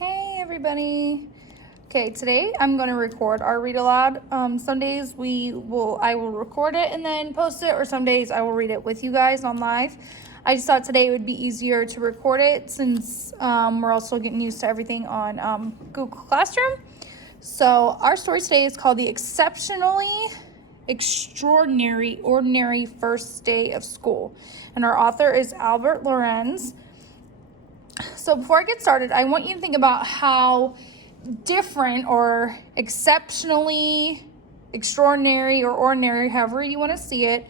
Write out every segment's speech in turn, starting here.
Hey everybody. Okay, today I'm going to record our read aloud. Some days I will record it and then post it, or some days I will read it with you guys on live. I just thought today it would be easier to record it since we're also getting used to everything on Google Classroom. So our story today is called The Exceptionally Extraordinary Ordinary First Day of School, and our author is Albert Lorenz. So before I get started, I want you to think about how different or exceptionally extraordinary or ordinary, however you want to see it,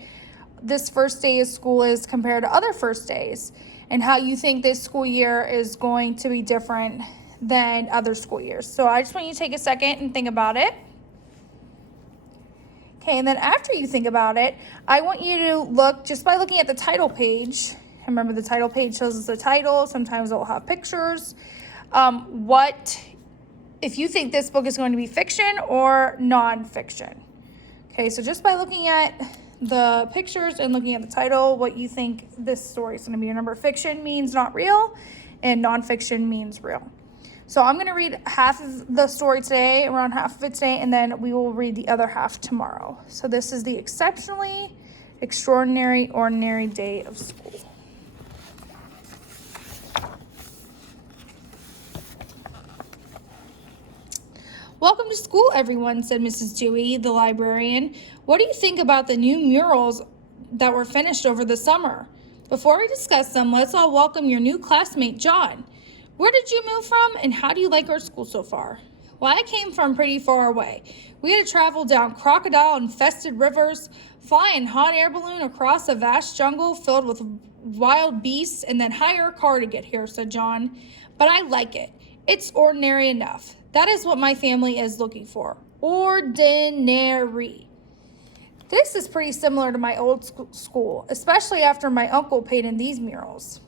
this first day of school is compared to other first days, and how you think this school year is going to be different than other school years. So I just want you to take a second and think about it. Okay, and then after you think about it, I want you to look, just by looking at the title page. Remember, the title page shows us the title. Sometimes it will have pictures. If you think this book is going to be fiction or nonfiction. Okay, so just by looking at the pictures and looking at the title, what you think this story is going to be. Remember, fiction means not real, and nonfiction means real. So I'm going to read half of the story today, around half of it today, and then we will read the other half tomorrow. So this is The Exceptionally Extraordinary Ordinary Day of School. "Welcome to school, everyone," said Mrs. Dewey, the librarian. "What do you think about the new murals that were finished over the summer? Before we discuss them, let's all welcome your new classmate, John. Where did you move from, and how do you like our school so far?" "Well, I came from pretty far away. We had to travel down crocodile-infested rivers, fly in hot air balloon across a vast jungle filled with wild beasts, and then hire a car to get here," said John. "But I like it. It's ordinary enough. That is what my family is looking for. Ordinary." This is pretty similar to my old school, especially after my uncle painted these murals.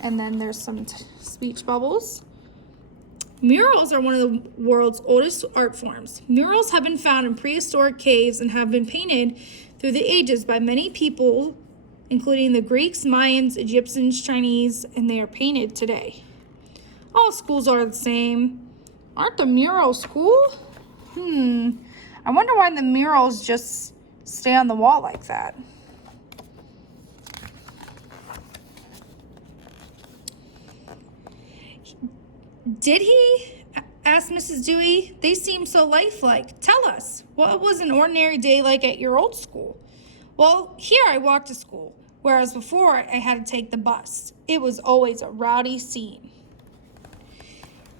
And then there's some speech bubbles. "Murals are one of the world's oldest art forms. Murals have been found in prehistoric caves and have been painted through the ages by many people, including the Greeks, Mayans, Egyptians, Chinese, and they are painted today. All schools are the same. Aren't the murals cool? I wonder why the murals just stay on the wall like that." "Did he?" asked Mrs. Dewey. "They seem so lifelike. Tell us, what was an ordinary day like at your old school?" "Well, here I walked to school, whereas before I had to take the bus. It was always a rowdy scene.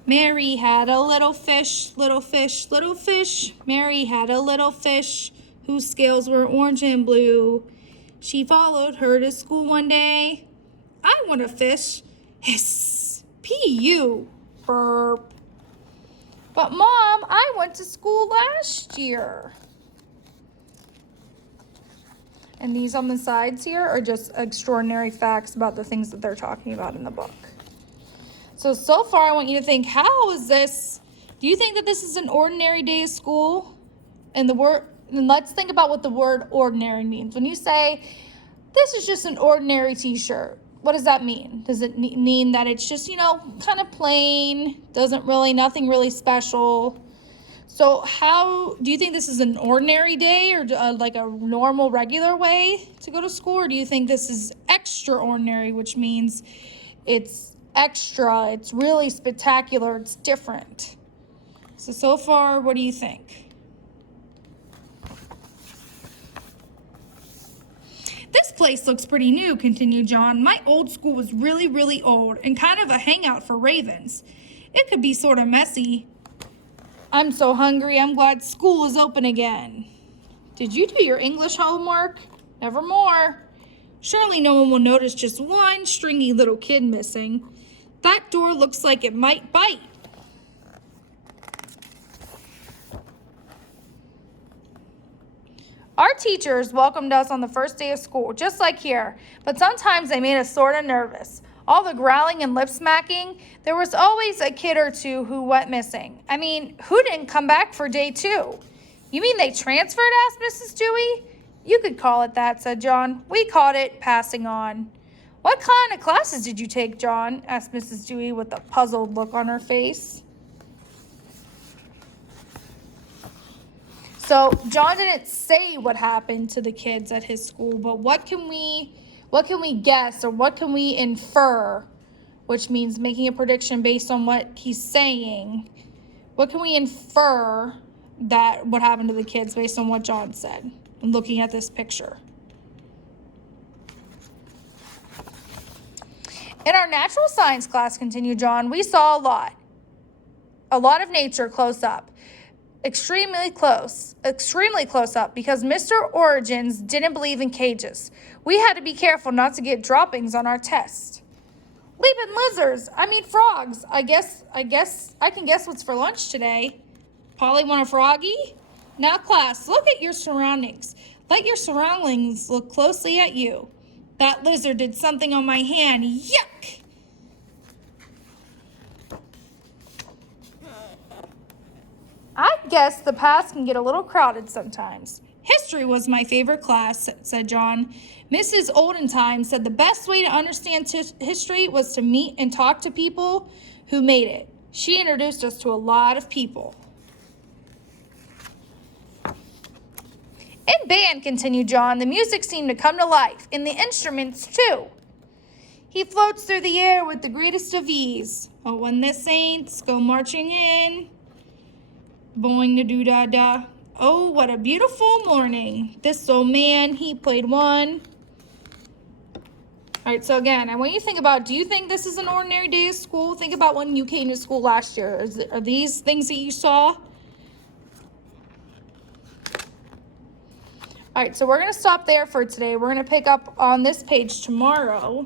Mary had a little fish, little fish, little fish. Mary had a little fish whose scales were orange and blue. She followed her to school one day. I want a fish. Hiss, P-U, burp. But Mom, I went to school last year." And these on the sides here are just extraordinary facts about the things that they're talking about in the book. So far I want you to think, how is this? Do you think that this is an ordinary day of school? And let's think about what the word ordinary means. When you say, this is just an ordinary t-shirt, what does that mean? Does it mean that it's just, kind of plain, nothing really special? So how, do you think this is an ordinary day or like a normal, regular way to go to school? Or do you think this is extraordinary, which means it's extra, it's really spectacular, it's different? So far, what do you think? "This place looks pretty new," continued John. "My old school was really, really old and kind of a hangout for ravens. It could be sort of messy. I'm so hungry, I'm glad school is open again. Did you do your English homework? Nevermore. Surely no one will notice just one stringy little kid missing. That door looks like it might bite. Our teachers welcomed us on the first day of school, just like here, but sometimes they made us sort of nervous. All the growling and lip smacking, there was always a kid or two who went missing. I mean, who didn't come back for day 2? You mean they transferred?" asked Mrs. Dewey. "You could call it that," said John. "We called it passing on." What kind of classes did you take, John? Asked Mrs. Dewey with a puzzled look on her face. So John didn't say what happened to the kids at his school, but what can we guess, or what can we infer, which means making a prediction based on what he's saying. What can we infer that what happened to the kids based on what John said and looking at this picture? In our natural science class, continued John, we saw a lot of nature close up. Extremely close up, because Mr. Origins didn't believe in cages. We had to be careful not to get droppings on our test. Leaping lizards, frogs. I can guess what's for lunch today. Polly, want a froggy? Now class, look at your surroundings. Let your surroundings look closely at you. That lizard did something on my hand. Yuck! I guess the past can get a little crowded sometimes. History was my favorite class, said John. Mrs. Oldentime said the best way to understand history was to meet and talk to people who made it. She introduced us to a lot of people. In band, continued John, the music seemed to come to life, and the instruments too. He floats through the air with the greatest of ease. Oh, when the saints go marching in, boing da doo da da. Oh, what a beautiful morning. This old man, he played one. All right, so again, I want you to think about, do you think this is an ordinary day of school? Think about when you came to school last year. Are these things that you saw? All right, so we're going to stop there for today. We're going to pick up on this page tomorrow.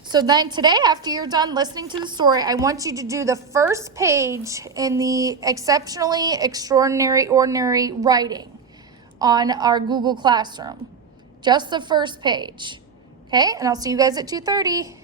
So then today, after you're done listening to the story, I want you to do the first page in the exceptionally extraordinary ordinary writing on our Google Classroom. Just the first page. Okay, and I'll see you guys at 2:30.